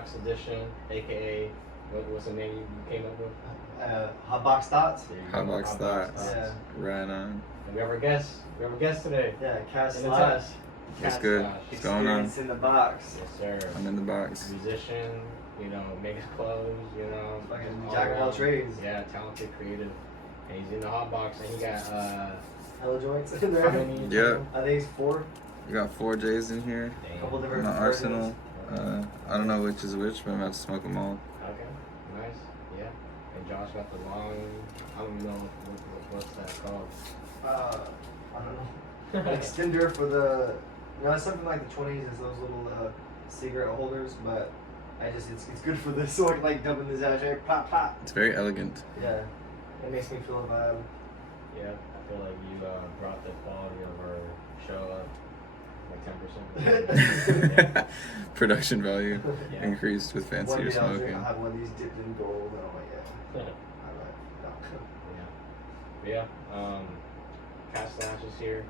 Box Edition, aka what's the name you came up with? Hotbox Thoughts. Hotbox Thoughts. Yeah. Right on. And we have our guest. today. Yeah, In the Catslash. touch. What's good? Catslash. What's going on? Experience in the box. Yes, sir. I'm in the box. Musician, makes clothes, Fucking all jack of all around. trades. Yeah, talented, creative. And he's in the hot box, and he got Hella joints in how there. many? Yeah. I think it's 4. We got 4 J's in here. Damn. Couple In different the versions. arsenal. I don't know which is which, but I'm about to smoke them all. Okay, nice. Yeah. And Josh got the long. I don't even know what's that called. I don't know. Extender for the. It's something like the 20s. It's those little cigarette holders, but it's good for this. So I can like dump in this ashtray, pop pop. It's very elegant. Yeah, it makes me feel a vibe. Yeah, I feel like you brought the quality of our show up like 10%. Production value Yeah. increased with One fancier day I'll smoking. have one of these dipped in gold, and I'm like, yeah, Yeah. Catslash is here.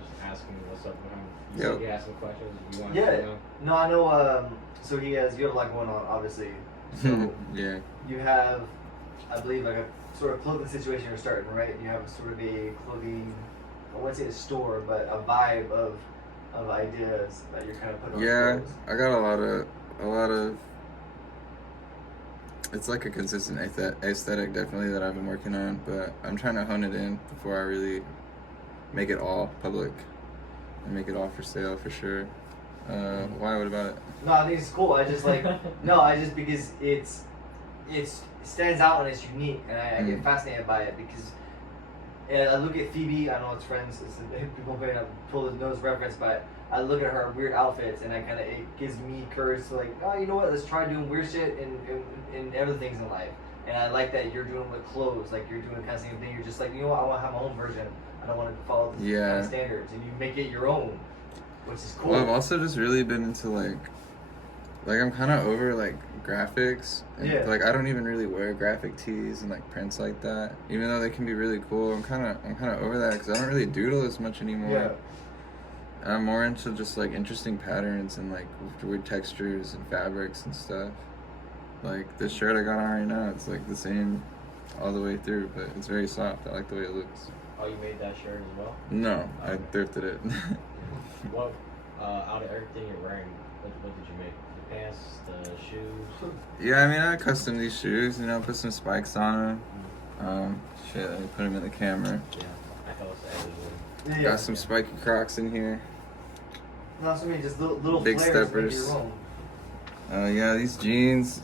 Just asking what's up with him. You Yep. said you asked some questions. You want Yeah. to know? No, I know. So you have a lot going on, obviously. So Yeah. you have, I believe, like a sort of clothing situation you're starting, right? You have sort of a clothing, I wouldn't say a store, but a vibe of ideas that you're kind of putting on Yeah, clothes. I got a lot of. It's like a consistent aesthetic, definitely, that I've been working on, but I'm trying to hone it in before I really make it all public and make it all for sale for sure. Why? What about it? No, I think it's cool. I just like because it stands out and it's unique, and I get fascinated by it because I look at Phoebe. I know it's friends. People may not pull the nose reference, but I look at her weird outfits, and it gives me courage to like, oh, you know what? Let's try doing weird shit in other things in life. And I like that you're doing with clothes, like you're doing the kind of same thing. You're just like, you know what? I want to have my own version. I don't want to follow the kind of standards, and you make it your own, which is cool. Well, I've also just really been into like I'm kind of over like graphics. And, Yeah. Like I don't even really wear graphic tees and like prints like that, even though they can be really cool. I'm kind of over that because I don't really doodle as much anymore. Yeah. I'm more into just like interesting patterns and like weird textures and fabrics and stuff. Like this shirt I got on right now, it's like the same all the way through, but it's very soft. I like the way it looks. Oh, you made that shirt as well? No, I thrifted it. What, out of everything you're wearing, what did you make? The pants, the shoes? Yeah, I mean, I custom these shoes, put some spikes on them. Shit, I put them in the camera. Yeah, I thought it was edited. Yeah. Got some spiky Crocs in here. Not so many, just little Big flares steppers. Make your own. Yeah, these jeans,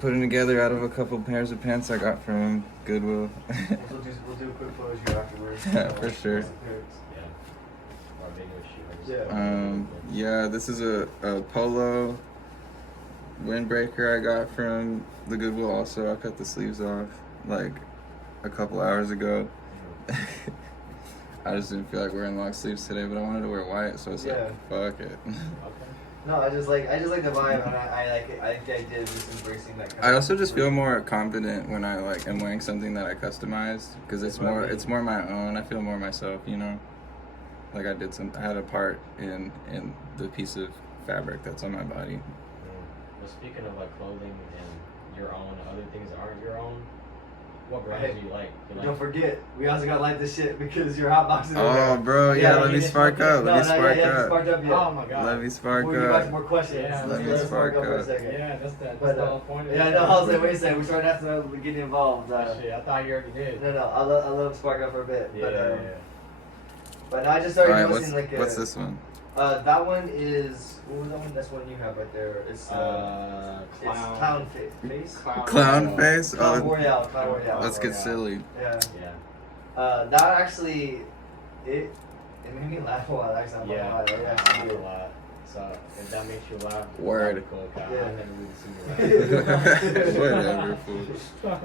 putting together out of a couple pairs of pants I got from Goodwill. We'll do a quick photo shoot afterwards. Yeah, for sure. Yeah. Or a video shoot. Yeah. Yeah, this is a polo windbreaker I got from the Goodwill also. I cut the sleeves off like a couple hours ago. I just didn't feel like wearing long sleeves today, but I wanted to wear white, so I was like, fuck it. Okay. No, I just like the vibe, and I like it. I think the idea of just embracing that kind I of. also just feel more confident when I like am wearing something that I customized because it's more my own. I feel more myself, Like I had a part in the piece of fabric that's on my body. Well, speaking of like clothing and your own, other things that aren't your own, what brands do you like? Don't forget, we also gotta light this shit because your hot box is. Oh, bro, yeah, let me spark up. Let me spark up. Sparked up yet. Oh my god. Let me spark Before you ask up. more questions, Yeah, let let me me spark up for a spark second. Yeah, that's the whole point of it. Yeah, no, I was like, wait a second, we're starting after getting involved. Shit, I thought you already did. No, I love spark up for a bit. Yeah, But I just started Alright, noticing like what's this one? That one is what was that one? That's one you have right there. It's Clown face. Clown face? Clown Oh, Royale. let's get silly. Yeah. Yeah. That actually, it made me laugh a lot. Actually, Yeah. I'm not gonna lie. I Like, laugh a lot. So if that makes you laugh, Word. that'd be cool. 'Cause Yeah. I never really seen you laugh. Whatever, fool.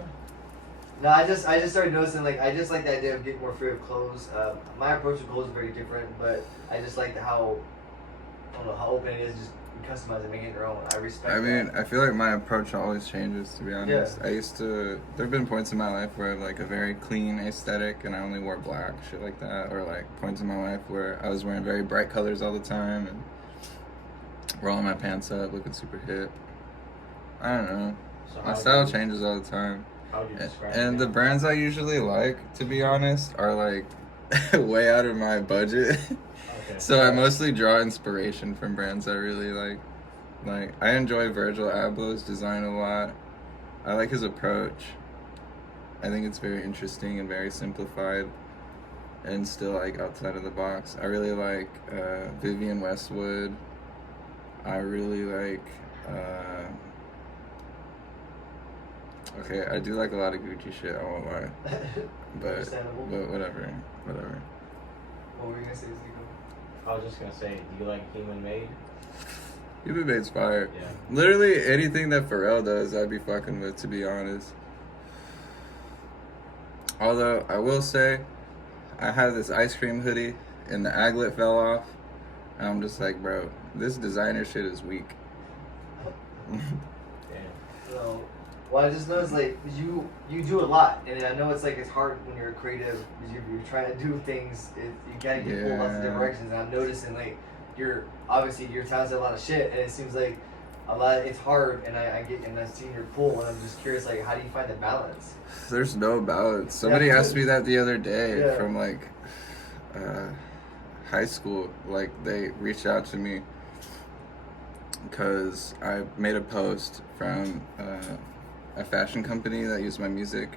No, I just started noticing I just like the idea of getting more free of clothes. My approach to clothes is very different, but I just like how open it is. Just customize it, make it your own. I respect. I mean, that. I feel like my approach always changes, to be honest. There have been points in my life where I have like a very clean aesthetic and I only wore black, shit like that. Or like points in my life where I was wearing very bright colors all the time and rolling my pants up, looking super hip. I don't know. So My how style do you- changes all the time. How would you describe And it? the brands I usually like, to be honest, are like way out of my budget. Okay. So I mostly draw inspiration from brands I really like. Like, I enjoy Virgil Abloh's design a lot. I like his approach. I think it's very interesting and very simplified and still like outside of the box. I really like Vivienne Westwood. I really like okay, I do like a lot of Gucci shit, I won't lie. But Understandable. whatever. What were you gonna say, Zico? I was just gonna say, do you like Human Made? Human Made's fire. Yeah. Literally anything that Pharrell does, I'd be fucking with, to be honest. Although, I will say, I have this ice cream hoodie, and the aglet fell off, and I'm just like, bro, this designer shit is weak. Damn. So, well, I just noticed like you do a lot, and I know it's like it's hard when you're creative because you're trying to do things. You gotta get pulled lots of different directions, and I'm noticing like you're talented at a lot of shit, and it seems like a lot. It's hard, and I've seen your pull, and I'm just curious like how do you find the balance? There's no balance. Somebody Yeah. asked me that the other day Yeah. from like high school. Like they reached out to me because I made a post from a fashion company that used my music,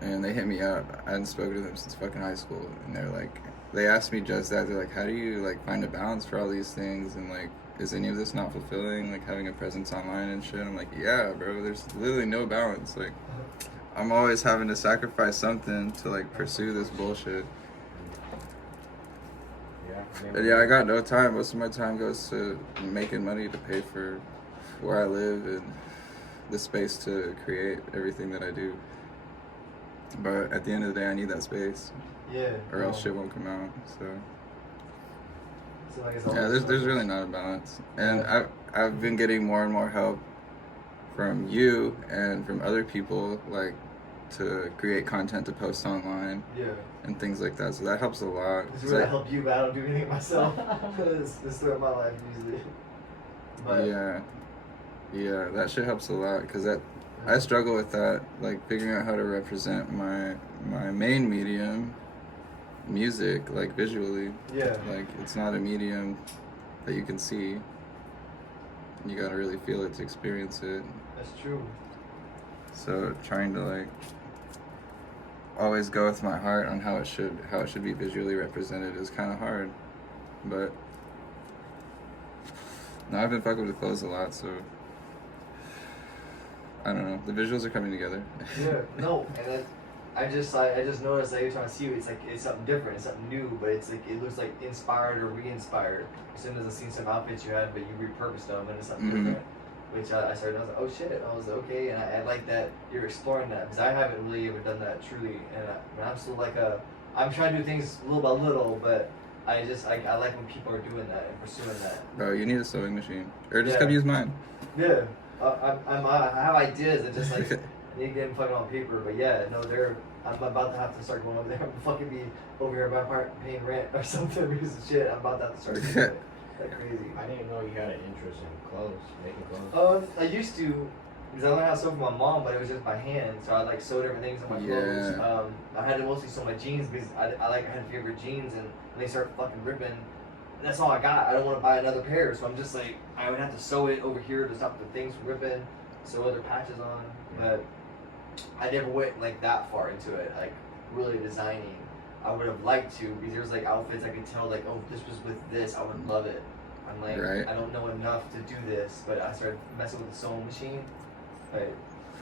and they hit me up. I hadn't spoken to them since fucking high school, and they asked me just that. They're like, how do you like find a balance for all these things, and like, is any of this not fulfilling, like having a presence online and shit? I'm like, yeah, bro, there's literally no balance. Like, I'm always having to sacrifice something to like pursue this bullshit. Yeah. But yeah, I got no time. Most of my time goes to making money to pay for where I live and the space to create everything that I do. But at the end of the day, I need that space, Yeah. or else shit won't come out. So like it's yeah, always there's really not a balance. And Yeah. I've been getting more and more help from you and from other people, like to create content to post online Yeah. and things like that. So that helps a lot. It's 'Cause really I- help you, but I don't do anything myself. It's the story of my life usually. But yeah, that shit helps a lot because I struggle with that, like figuring out how to represent my main medium, music, like visually. yeah. Like it's not a medium that you can see. You gotta really feel it to experience it. That's true. So trying to like always go with my heart on how it should be visually represented is kind of hard, but no, I've been fucking with clothes a lot, so I don't know. The visuals are coming together. Yeah. No, and then I just noticed that every time I see you, it's like it's something different, it's something new, but it's like it looks like inspired or re-inspired. As soon as I seen some outfits you had, but you repurposed them and it's something Mhm. different. Which I started, I was like, oh shit, I was like, okay, and I like that you're exploring that because I haven't really ever done that truly, and I'm still like I'm trying to do things little by little, but I like when people are doing that and pursuing that. Bro, you need a sewing machine, or just Yeah. come use mine. Yeah, I have ideas that just like I need to get them fucking on paper, but yeah, no, I'm about to have to start going over there. I'm fucking be over here in my apartment paying rent or something because of shit. I'm about to have to start doing it like crazy. I didn't know you had an interest in clothes, making clothes. I used to, because I learned how to sew from my mom, but it was just by hand. So I like sewed different things on my clothes. Yeah. I had to mostly sew my jeans because I had favorite jeans, and when they start fucking ripping, that's all I got. I don't want to buy another pair, so I'm just like I would have to sew it over here to stop the things from ripping, sew other patches on. But I never went like that far into it, like really designing. I would have liked to because there's like outfits I could tell like, oh, this was with this, I would love it. I'm like, Right. I don't know enough to do this, but I started messing with the sewing machine. But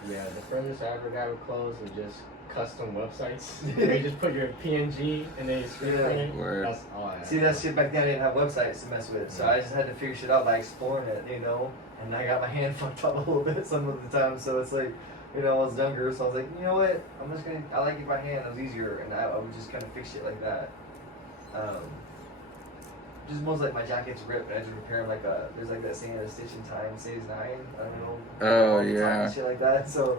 Yeah, the furthest I ever got with clothes was just custom websites. You just put your PNG and then you screen print it. Word. That's all I had. see that shit back then, I didn't have websites to mess with, so I just had to figure shit out by exploring it, you know. And I got my hand fucked up a little bit some of the time, so it's like, you know, I was younger, so I was like, you know what, I like it by hand, it was easier, and I would just kind of fix shit like that. Just most like my jackets rip, and I just repair them like there's like that saying, a stitch in time saves 9, I don't know. Oh, all the time yeah. and shit like that, so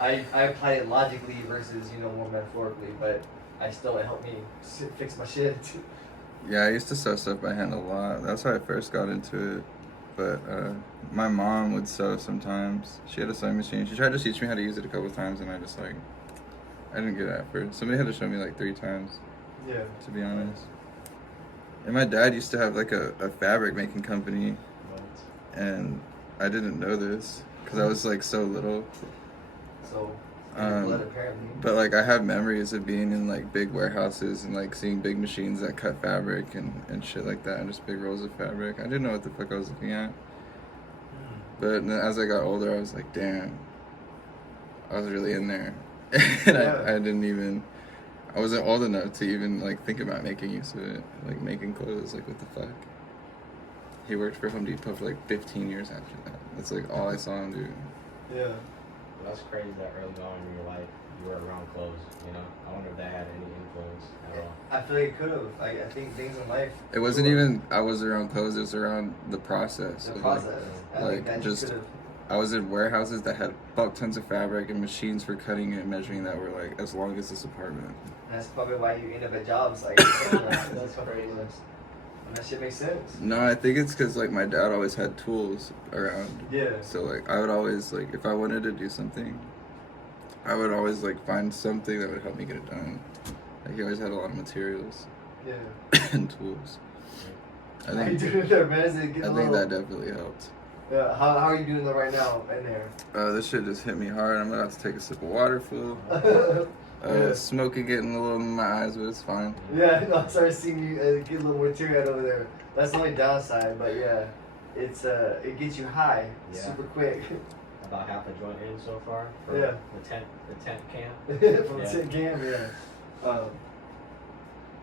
I applied it logically versus, you know, more metaphorically, but it helped me fix my shit. Yeah, I used to sew stuff by hand a lot. That's how I first got into it. But my mom would sew sometimes. She had a sewing machine. She tried to teach me how to use it a couple times, and I didn't get it at first. Somebody had to show me like 3 times, Yeah. to be honest. And my dad used to have like a fabric making company, and I didn't know this because I was like so little. So, Um, apparently. But like I have memories of being in like big warehouses and like seeing big machines that cut fabric and shit like that, and just big rolls of fabric. I didn't know what the fuck I was looking at. But then as I got older, I was like, damn, I was really in there. And Yeah. I wasn't old enough to even like think about making use of it, like making clothes. Like what the fuck? He worked for Home Depot for like 15 years after that. That's like all I saw him do. Yeah. That's crazy that early on in your life you were around clothes, you know? I wonder if that had any influence at all. I feel like it could have. Like, I think things in life. It wasn't even I was around clothes. It was around the process. The of, process. I like think that just could've- I was in warehouses that had buck tons of fabric and machines for cutting and measuring that were like as long as this apartment. That's probably why you end up at jobs like. That's crazy. And that shit makes sense. No, I think it's because like my dad always had tools around. Yeah. So like I would always like if I wanted to do something, I would always like find something that would help me get it done. Like he always had a lot of materials Yeah. and tools. I How you think doing there, man? Is it getting I a think little- that definitely helped. Yeah. How are you doing there right now in there? This shit just hit me hard. I'm about to take a sip of water, fool. Yeah. Smoking getting a little in my eyes, but it's fine. Yeah, no, I started seeing you get a little more teary-eyed over there. That's the only downside, but yeah, it's it gets you high Yeah. super quick. About half a joint in so far. For Yeah. The tent camp. From Yeah. Tin Cam, yeah.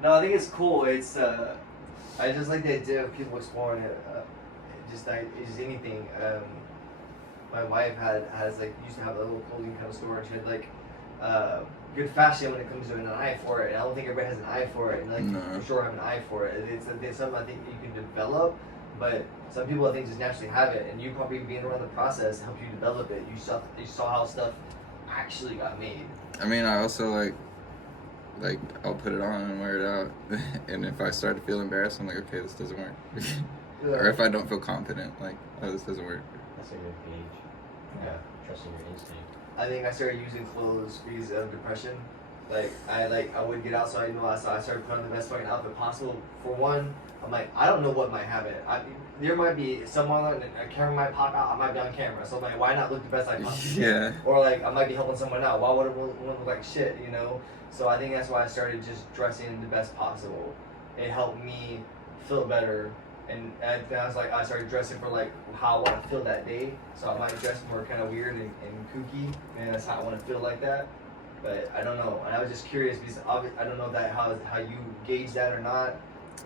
No, I think it's cool. It's I just like the idea of people exploring it. Just anything. My wife has like used to have a little clothing kind of store, and she had like good fashion when it comes to an eye for it. And I don't think everybody has an eye for it, and like No. you for sure have an eye for it. It's something I think you can develop, but some people I think just naturally have it, and you probably being around the process helped you develop it. You saw how stuff actually got made. I mean, I also like I'll put it on and wear it out, and if I start to feel embarrassed, I'm like, okay, this doesn't work. Or if I don't feel confident, like, oh, this doesn't work. That's a good gauge. Yeah. Trusting your instinct. I think I started using clothes because of depression. I would get outside, so I started putting on the best fucking outfit possible. For one, I'm like, I don't know what might happen. There might be someone, a camera might pop out, I might be on camera. So I'm like, why not look the best I possibly Yeah. can? Or like, I might be helping someone out. Why would it look like shit, you know? So I think that's why I started just dressing the best possible. It helped me feel better. And then I was like, I started dressing for like how I want to feel that day. So I might dress more kind of weird and kooky, and that's how I want to feel like that. But I don't know. And I was just curious because I don't know that how you gauge that or not.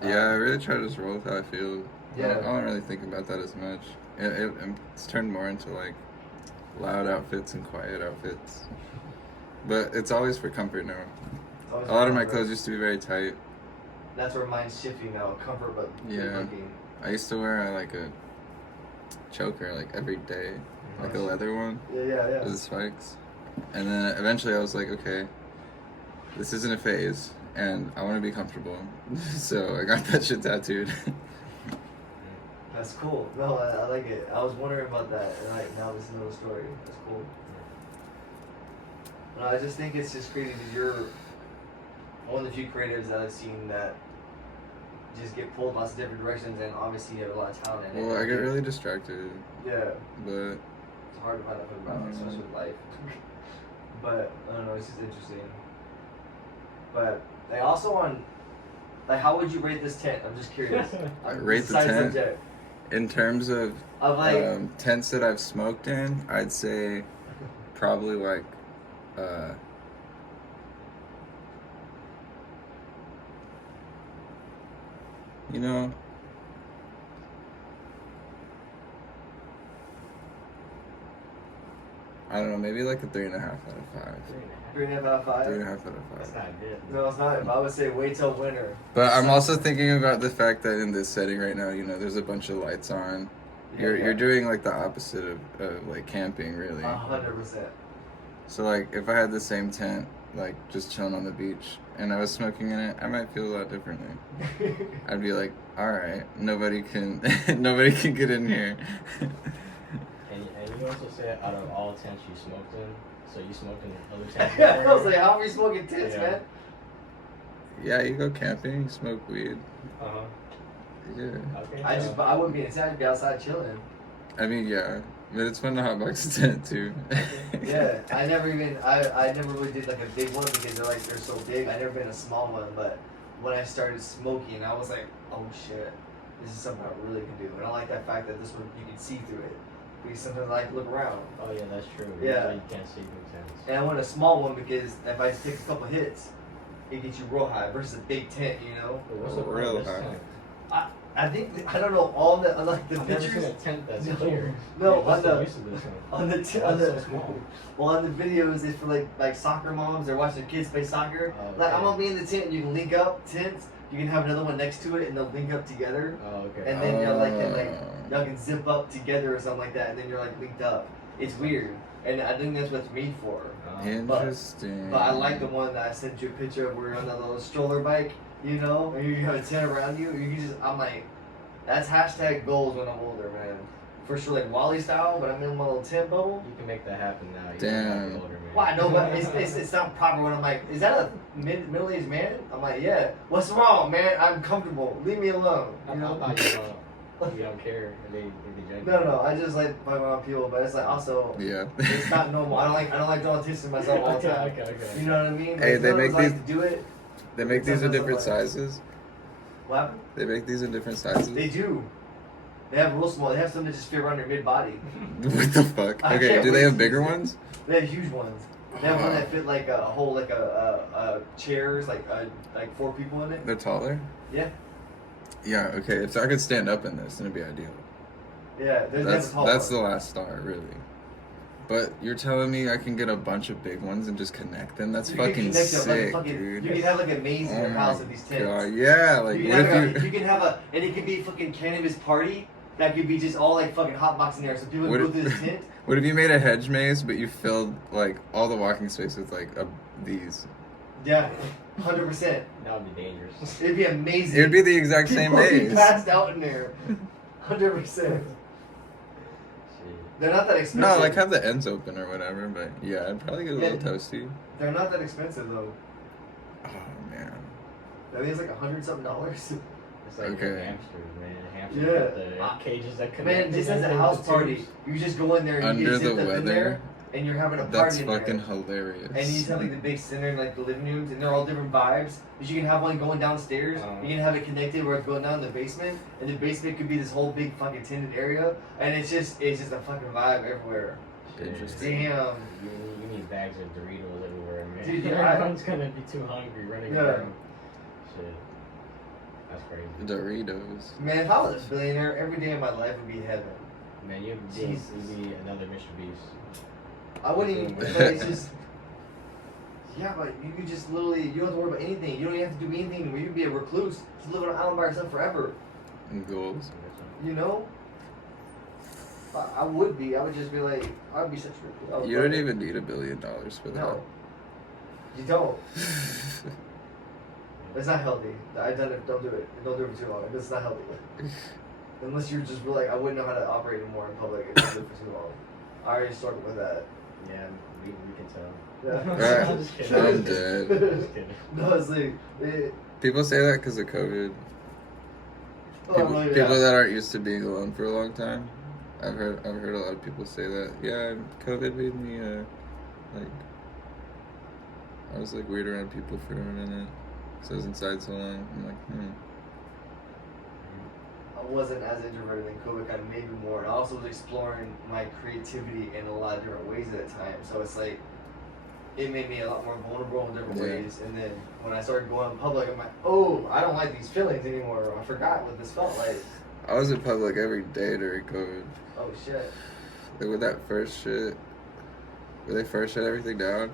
Yeah, I really try to just roll with how I feel. Yeah. I don't really think about that as much. It's turned more into like loud outfits and quiet outfits. But it's always for comfort now. It's always A lot of my comfort. clothes used to be very tight. That's where mine's shifting now. Comfort, but good Yeah. looking. I used to wear like a choker like every day, like a leather one Yeah. with spikes. And then eventually I was like, okay, this isn't a phase, and I want to be comfortable. So I got that shit tattooed. That's cool. No, I like it. I was wondering about that, and now this is another story. That's cool. No, I just think it's just crazy because you're one of the few creatives that I've seen that just get pulled lots of different directions, and obviously you have a lot of talent in it. Well, I get really distracted, Yeah, but it's hard to find that for the balance, especially with life. But I don't know, it's just interesting. But they also on, like, how would you rate this tent? I'm just curious. Rate the Side tent? subject. in terms of Like, tents that I've smoked in, I'd say probably like you know, I don't know, maybe like a 3.5 out of 5. 3.5 out of 5. 3.5 out of 5. That's not good. No, it's not. I would say wait till winter. But I'm also thinking about the fact that in this setting right now, you know, there's a bunch of lights on. You're doing like the opposite of like camping, really. 100%. So like, if I had the same tent like just chilling on the beach, and I was smoking in it, I might feel a lot differently. I'd be like, all right, nobody can get in here. And you also said out of all tents you smoked in, so you smoked in other tents. I was like, how are we smoking tents, Yeah. man? Yeah, you go camping, you smoke weed. Uh huh. Yeah. Okay. I wouldn't be inside. I'd be outside chilling. I mean, yeah, but it's fun to hotbox a tent too. Yeah, I never really did like a big one because they're so big. I never been a small one, but when I started smoking, I was like, oh shit, this is something I really can do. And I like that fact that this one you can see through it. Because sometimes I like to look around. Oh yeah, that's true. Yeah. You can't see through tents. And I want a small one because if I take a couple hits, it gets you real high versus a big tent, you know. But what's Oh, the point real of this high. tent? I think I don't know all the like the I've never pictures. seen a tent that's No. clear. No, What's on the the- use of this one? On the Why is it so small? well, on the videos, it's for like soccer moms. They're watching their kids play soccer. Oh, Like I'm okay. gonna be in the tent, and you can link up tents. You can have another one next to it, and they'll link up together. Oh, okay. And then y'all can zip up together or something like that, and then you're like linked up. It's weird, and I think that's what it's made for. Interesting. But I like the one that I sent you a picture of where you're on that little stroller bike, you know, and you have a tent around you. You can just, I'm like, that's hashtag goals when I'm older, man. For sure, like Wally style, but I'm in my little tent bubble. You can make that happen now. You Damn. don't have to older, man. Well, I know, but it's not proper when I'm like, is that a middle-aged man? I'm like, yeah. What's wrong, man? I'm comfortable. Leave me alone. I You know? thought you don't care if they judge you. No. I just like my mom people, but it's like also, Yeah. it's not normal. I don't like doing tissues myself all the time. Okay. You know what I mean? Hey, Like, they some of make us like these- to do it. They make these in Sometimes different I'm like- sizes. What happened? They make these in different sizes. They do. They have real small. They have some that just fit around your mid body. What the fuck? I Okay, can't do they wait have to bigger see. ones? They have huge ones. They have one that fit like a whole like a chairs like 4 people in it. They're taller? Yeah. Yeah, okay. If I could stand up in this, then it'd be ideal. Yeah. They have a tall That's one. the last star, really. But you're telling me I can get a bunch of big ones and just connect them? That's You can fucking connect them like a sick, fucking- dude. You can have like a maze in Oh your my house with these tents. God, yeah, like you what can if you can have a and it could be fucking cannabis party that could be just all like fucking hot box in there so people What go if- through this tent. What if you made a hedge maze, but you filled like all the walking space with like these? Yeah, 100%. That would be dangerous. It'd be amazing. It would be the exact same People would be maze. passed out in there. 100%. Shit. They're not that expensive. No, like have the ends open or whatever. But yeah, I'd probably get a little Yeah. toasty. They're not that expensive though. Oh man. I think it's like $100-something. It's like Okay. hamsters, man. Hamsters Yeah. with the cages that connect. Man, just them as a into house the party, tubes. you just go in there and you Under get the zipped up in there, weather, and you're having a party that's in fucking there. hilarious. And you just have like the big center and like the living rooms, and they're all different vibes. But you can have one going downstairs. You can have it connected where it's going down in the basement, and the basement could be this whole big fucking tinted area, and it's just a fucking vibe everywhere. Shit. Interesting. Damn. You need bags of Doritos everywhere, man. Dude, yeah, Everyone's gonna be too hungry running Yeah. around. Shit. That's crazy. Doritos. Man, if I was a billionaire, every day of my life would be heaven. Man, you'd Jesus. be another Mr. Beast. I wouldn't even. But it's just. Yeah, but you could just literally. You don't have to worry about anything. You don't even have to do anything. Where you'd be a recluse. Just live on an island by yourself forever. And goals. You know? I would be. I would just be like. I would be such a recluse. I would You don't love it. even need $1 billion for that. No. You don't. It's not healthy. I've done it. Don't do it. Don't do it for too long. It's not healthy. Unless you're just really like, I wouldn't know how to operate anymore in public if you do it for too long. I already struggled with that. Yeah, we can tell. Yeah. I'm just kidding. I'm dead. Just kidding. No, it's like, People say that because of COVID. People that aren't used to being alone for a long time. I've heard a lot of people say that. Yeah, COVID made me like I was like weird around people for a minute. So I was inside so long. I'm like, I wasn't as introverted, and COVID kind of made me more. And I also was exploring my creativity in a lot of different ways at the time. So it's like, it made me a lot more vulnerable in different Yeah. ways. And then when I started going in public, I'm like, oh, I don't like these feelings anymore. I forgot what this felt like. I was in public every day during COVID. Oh shit. Like with that first shit, where they first shut everything down.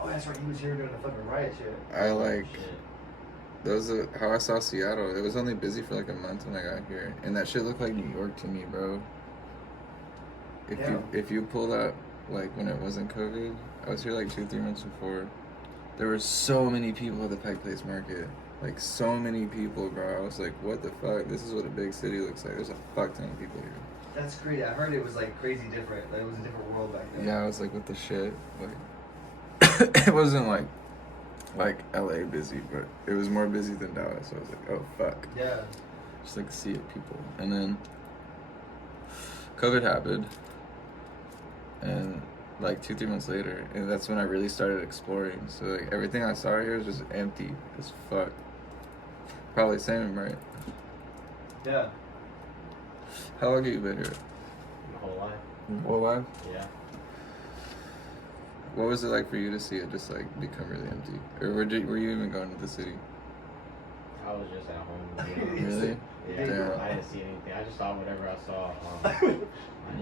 Oh, that's right. He was here doing the fucking riot shit. I like Shit. that was how I saw Seattle. It was only busy for like a month when I got here, and that shit looked like New York to me, bro. Yeah. If you pulled up like when it wasn't COVID. I was here like 2-3 months before. There were so many people at the Pike Place Market. Like so many people, bro. I was like, what the fuck? This is what a big city looks like. There's a fuck ton of people here. That's crazy. I heard it was like crazy different. Like it was a different world back then. Yeah, I was like, what the shit? Like, it wasn't like LA busy, but it was more busy than Dallas. So I was like, oh fuck. Yeah. Just like a sea of people. And then COVID happened. And like 2-3 months later, and that's when I really started exploring. So like everything I saw here was just empty as fuck. Probably same, right? Yeah. How long have you been here? My whole life. Whole life? Yeah. What was it like for you to see it just like become really empty? Or were you even going to the city? I was just at home. Really? Yeah. Damn. I didn't see anything. I just saw whatever I saw. On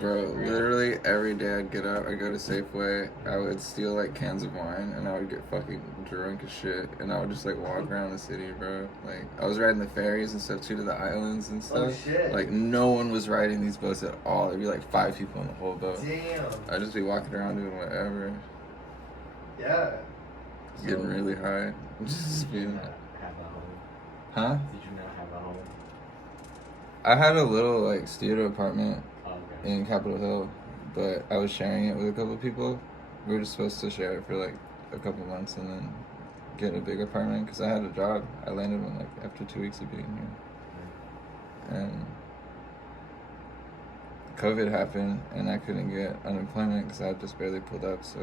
Bro, Instagram. literally every day I'd get up, I'd go to Safeway, I would steal like cans of wine, and I would get fucking drunk as shit, and I would just like walk around the city, bro. Like, I was riding the ferries and stuff too to the islands and stuff. Oh shit. Like, no one was riding these boats at all. There'd be like 5 people in the whole boat. Damn. I'd just be walking around doing whatever, Yeah. getting really high, just Did you being. not have a home? Huh? Did you not have a home? I had a little like studio apartment Oh, okay. in Capitol Hill, but I was sharing it with a couple people. We were just supposed to share it for like a couple months and then get a big apartment because I had a job. I landed one like after 2 weeks of being here, and COVID happened and I couldn't get unemployment because I had just barely pulled up. So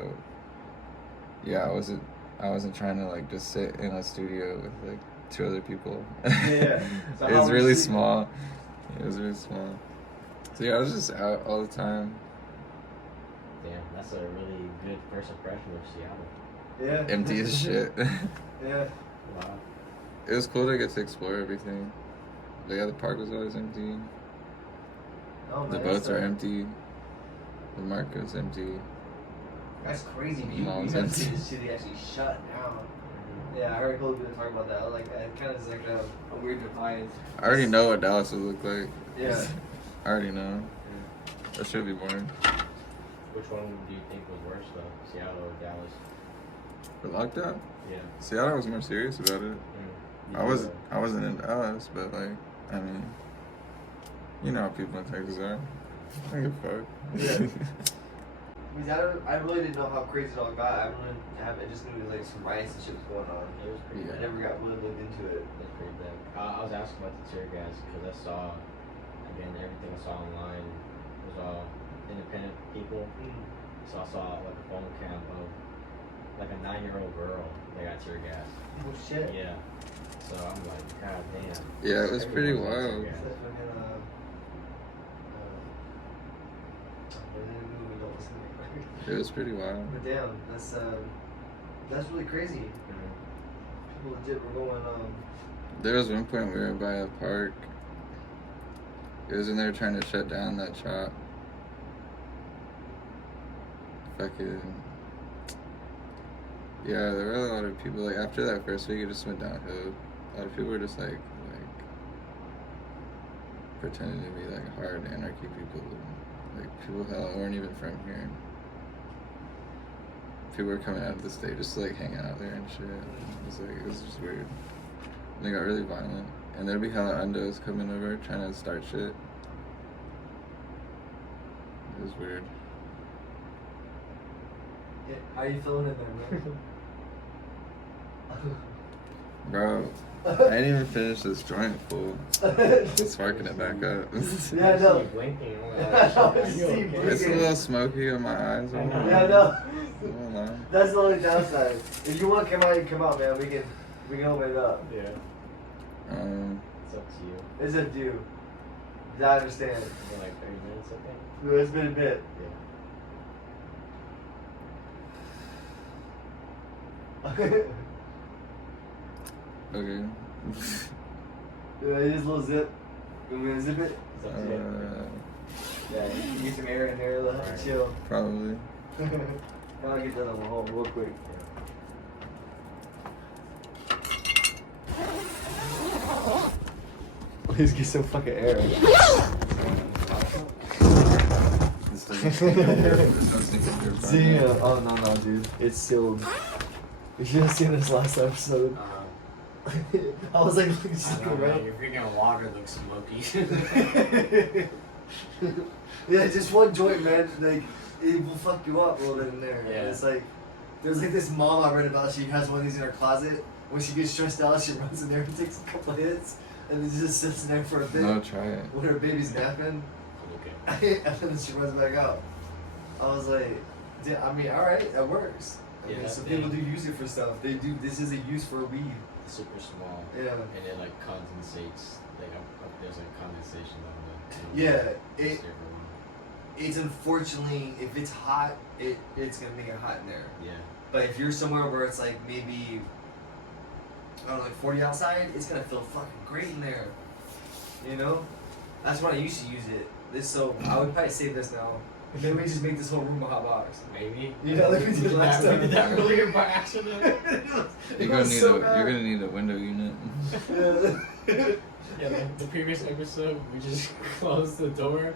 yeah, I wasn't trying to like just sit in a studio with like 2 other people. Yeah. So It how was was really it? small. It was really small. So yeah, I was just out all the time. Damn, that's a really good first impression of Seattle. Yeah. Empty as shit. Yeah. Wow. It was cool to get to explore everything. But yeah, the park was always empty. Oh, The man, boats are that's, empty. The market was empty. That's crazy. The You mall's have to see empty. the city actually shut down. Yeah, I heard a couple people talk about that. Like, it kind of is like a weird divide. I already know what Dallas would look like. Yeah. I already know. That should be boring. Which one do you think was worse though, Seattle or Dallas? For lockdown? Yeah. Seattle was more serious about it. Mm. I wasn't in Dallas, but like, I mean, you know how people in Texas are. I don't give a fuck. Yeah. Because I really didn't know how crazy it all got. I just knew like some riots and shit was going on. It was pretty Yeah. I bad. never got really looked into it. It was pretty bad. I was asking about the tear gas because I saw, again, everything I saw online was all independent people. So I saw like a phone cam of like a 9-year-old girl that got tear gas. Oh shit. Yeah. So I'm like, god damn. Yeah, it was pretty Everyone got tear wild. gas. That's fucking, It was pretty wild. but damn, that's really crazy. Mhm. People legit were going There was one point we were by a park. It was when they were trying to shut down that shop. Fucking. Yeah, there were a lot of people. Like after that first week, it just went downhill. A lot of people were just like pretending to be like hard anarchy people. Like people that weren't even from here. People were coming out of the state just to like hang out there and shit. It was just weird. And they got really violent. And there'd be hella undos coming over trying to start shit. It was weird. yeah, how are you feeling in there, Bro, I didn't even finish this joint full. Just sparking it back up. Yeah, I know. You blinking. I'm I like, know, are I you see okay? It's a little smoky on my eyes. I know. Yeah, I know. I won't lie. That's the only downside. If you want to come out, you come out, man. We can open it up. Yeah. Um, It's up to you. It's up to you. I understand. It's been like 30 minutes, I think. No, it's been a bit. Yeah. okay. Yeah, it is a little zip. You want me to zip it? It's up to you. Yeah, you can get some air in there, let it chill. Probably. I'll get that on the home real quick. Please get some fucking air. This doesn't See, oh no, dude, it's sealed. You should have seen this last episode. I was like, just I know, go man, your freaking water looks smoky. Yeah, just one joint, man. Like, it will fuck you up a little bit in there. Yeah. And it's like, there's like this mom I read about. She has one of these in her closet. When she gets stressed out, she runs in there and takes a couple hits, and then just sits in there for a bit. No, try it. When her baby's napping, Okay. and then she runs back out. I was like, I mean, all right, that works. I mean, Yeah, some yeah. people do use it for stuff. They do. This is a use for weed. Super small. Yeah. And it like condensates. Like there's like condensation level. Yeah, Stay it- for a while. It's unfortunately, if it's hot, it's gonna make it hot in there. Yeah. But if you're somewhere where it's like maybe, I don't know, like 40 outside, it's gonna feel fucking great in there. You know? That's when I used to use it. So I would probably save this now. Maybe we just make this whole room a hot box. Maybe. You know, like we did last time. We did that earlier by accident. You're gonna need you're gonna need a window unit. Yeah, like the previous episode, we just closed the door,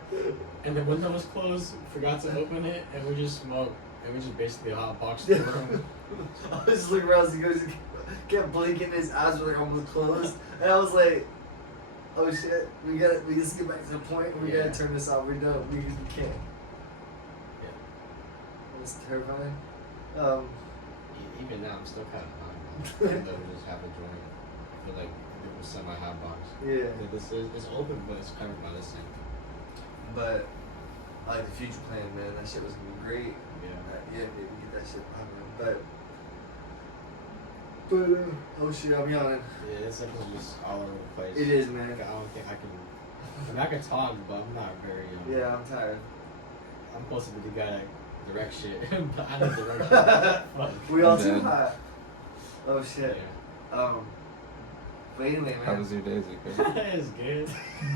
and the window was closed. Forgot to open it, and we just smoked. And we just basically hot boxed the room. I was just looking around, he goes, kept blinking, his eyes were like almost closed, and I was like, "Oh shit, we just get back to the point. We Yeah. gotta turn this off. We're done. We can't." Yeah. It's terrifying. Even now, I'm still kind of high. Even though we just have a joint, I feel like it was semi-hot box. Yeah. Like, this is it's open, but it's covered by this thing. But like the future plan, man, that shit was gonna be great. Yeah. Yeah, maybe get that shit popping. But oh shit, I'm yawning. Yeah, it's like it's just all over the place. It is, man. Like, I don't think I can. I mean, I can talk, but I'm not very. Yeah, I'm tired. I'm supposed to be the guy that directs shit, but I don't direct shit. Fuck. We all I'm too dead. hot. Oh shit. Yeah. But anyway, man. How was your day, Zico? It's good.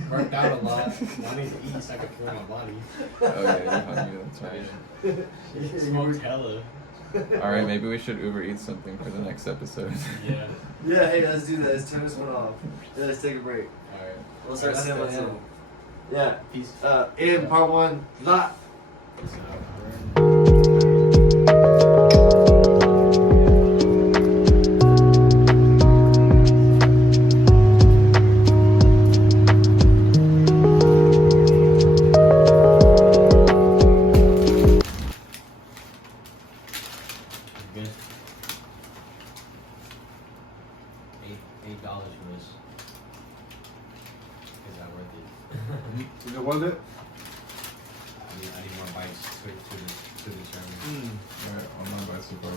Worked out a lot. I need to eat so I can feel my body. Oh yeah, you're hungry. That's right. Yeah, Smoked hella. All right, maybe we should Uber eat something for the next episode. Yeah. Yeah, hey, let's do that. Let's turn this one off. Yeah, let's take a break. Alright. We'll start That's saying the what's end. up. Yeah. Peace. In part one, not. Peace out. Good. $8 for this. Is that worth it? Is it worth it? I need more bites to determine. Alright, on my bicycle.